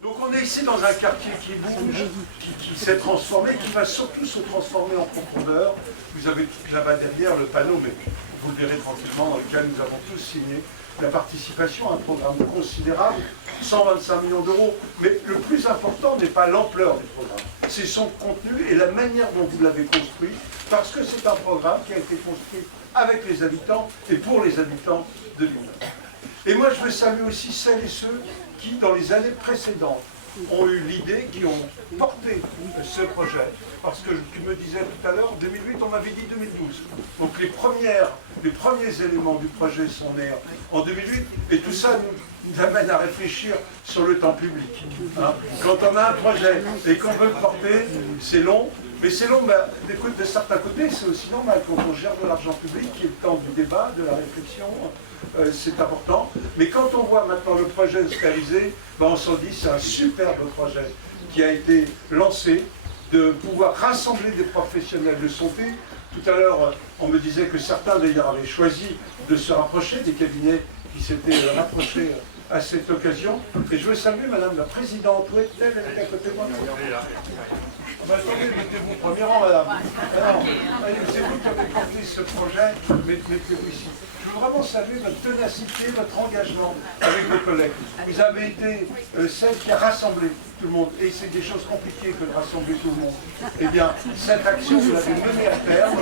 Donc on est ici dans un quartier qui bouge, qui s'est transformé, qui va surtout se transformer en profondeur. Vous avez là-bas derrière le panneau, mais vous le verrez tranquillement, dans lequel nous avons tous signé la participation à un programme considérable, 125 millions d'euros. Mais le plus important n'est pas l'ampleur du programme, c'est son contenu et la manière dont vous l'avez construit, parce que c'est un programme qui a été construit avec les habitants et pour les habitants de Villeneuve. Et moi, je veux saluer aussi celles et ceux qui, dans les années précédentes, ont eu l'idée, qui ont porté ce projet. Parce que tu me disais tout à l'heure, en 2008, on m'avait dit 2012. Donc les premiers éléments du projet sont nés en 2008. Et tout ça nous amène à réfléchir sur le temps public. Hein. Quand on a un projet et qu'on veut le porter, c'est long. Mais c'est long, de certains côtés, c'est aussi normal quand on gère de l'argent public, qui est le temps du débat, de la réflexion, c'est important. Mais quand on voit maintenant le projet se réaliser, on s'en dit c'est un superbe projet qui a été lancé, de pouvoir rassembler des professionnels de santé. Tout à l'heure, on me disait que certains d'ailleurs avaient choisi de se rapprocher des cabinets qui s'étaient rapprochés à cette occasion. Et je veux saluer Madame la Présidente. Où est-elle? Elle est à côté de moi. Attendez, mettez-vous au premier rang, Madame. C'est vous qui avez porté ce projet, mettez-vous ici. Je veux vraiment saluer votre ténacité, votre engagement avec vos collègues. Vous avez été celle qui a rassemblé tout le monde, et c'est des choses compliquées que de rassembler tout le monde. Eh bien, cette action, vous l'avez menée à terme.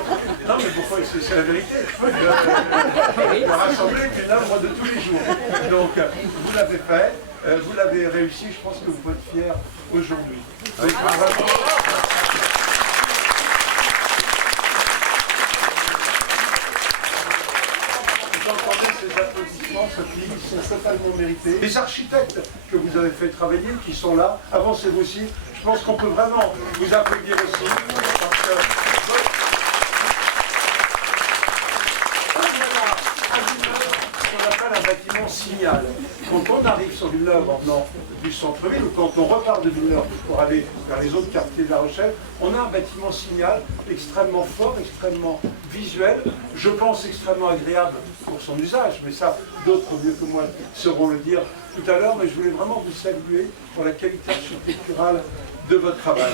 Non, mais pourquoi? C'est la vérité. Le rassembler est une œuvre de tous les jours. Donc, vous l'avez fait, vous l'avez réussi, je pense que vous pouvez être fiers aujourd'hui. Vous entendez ces applaudissements, Sophie, ils sont totalement mérités. Les architectes que vous avez fait travailler, qui sont là, avancez-vous aussi. Je pense qu'on peut vraiment vous applaudir aussi. Parce que on appelle un bâtiment signal. Quand on arrive sur Villeneuve en venant du centre-ville, ou quand on repart de Villeneuve pour aller vers les autres quartiers de La Rochelle, on a un bâtiment signal extrêmement fort, extrêmement visuel, je pense extrêmement agréable pour son usage, mais ça, d'autres mieux que moi sauront le dire tout à l'heure, mais je voulais vraiment vous saluer pour la qualité architecturale de votre travail.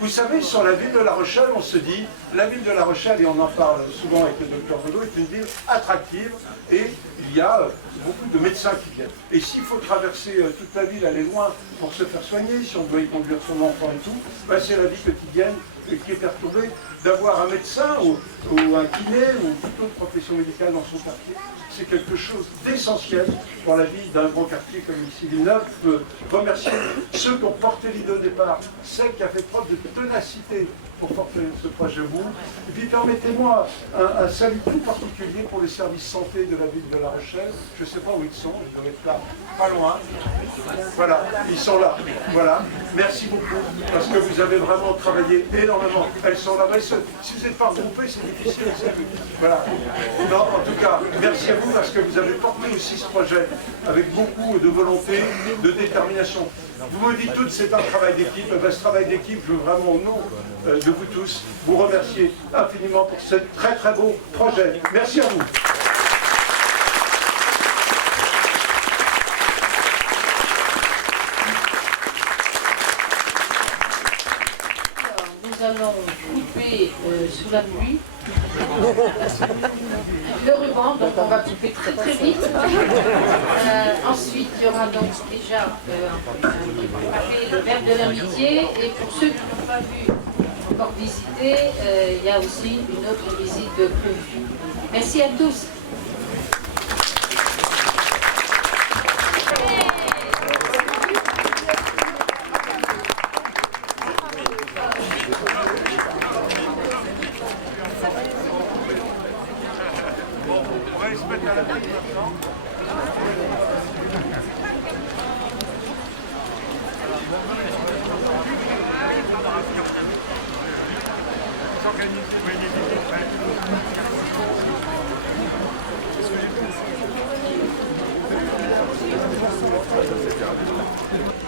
Vous savez, sur la ville de La Rochelle, on se dit, la ville de La Rochelle, et on en parle souvent avec le docteur Bedeau, est une ville attractive et il y a beaucoup de médecins qui viennent. Et s'il faut traverser toute la ville, aller loin pour se faire soigner, si on doit y conduire son enfant et tout, c'est la vie quotidienne qui est perturbée. D'avoir un médecin ou un kiné ou toute autre profession médicale dans son quartier, c'est quelque chose d'essentiel pour la vie d'un grand quartier comme ici Villeneuve. Je veux remercier ceux qui ont porté l'idée au départ, celle qui a fait preuve de ténacité pour porter ce projet vous. Et puis permettez-moi un salut tout particulier pour les services santé de la ville de La Rochelle. Je ne sais pas où ils sont, ils doivent être là, pas loin. Voilà, ils sont là. Voilà, merci beaucoup, parce que vous avez vraiment travaillé énormément. Elles sont là. Si vous n'êtes pas regroupés, c'est difficile. Voilà. Non, en tout cas, merci à vous, parce que vous avez porté aussi ce projet avec beaucoup de volonté, de détermination. Vous me dites toutes, c'est un travail d'équipe. Ce travail d'équipe, je veux vraiment, au nom de vous tous, vous remercier infiniment pour ce très très beau projet. Merci à vous. Nous allons couper sous la pluie le ruban, donc on va couper très très vite. Ensuite, il y aura donc déjà le verre de l'amitié, et pour ceux qui n'ont pas vu encore visiter, il y a aussi une autre visite prévue. Merci à tous. Est-ce que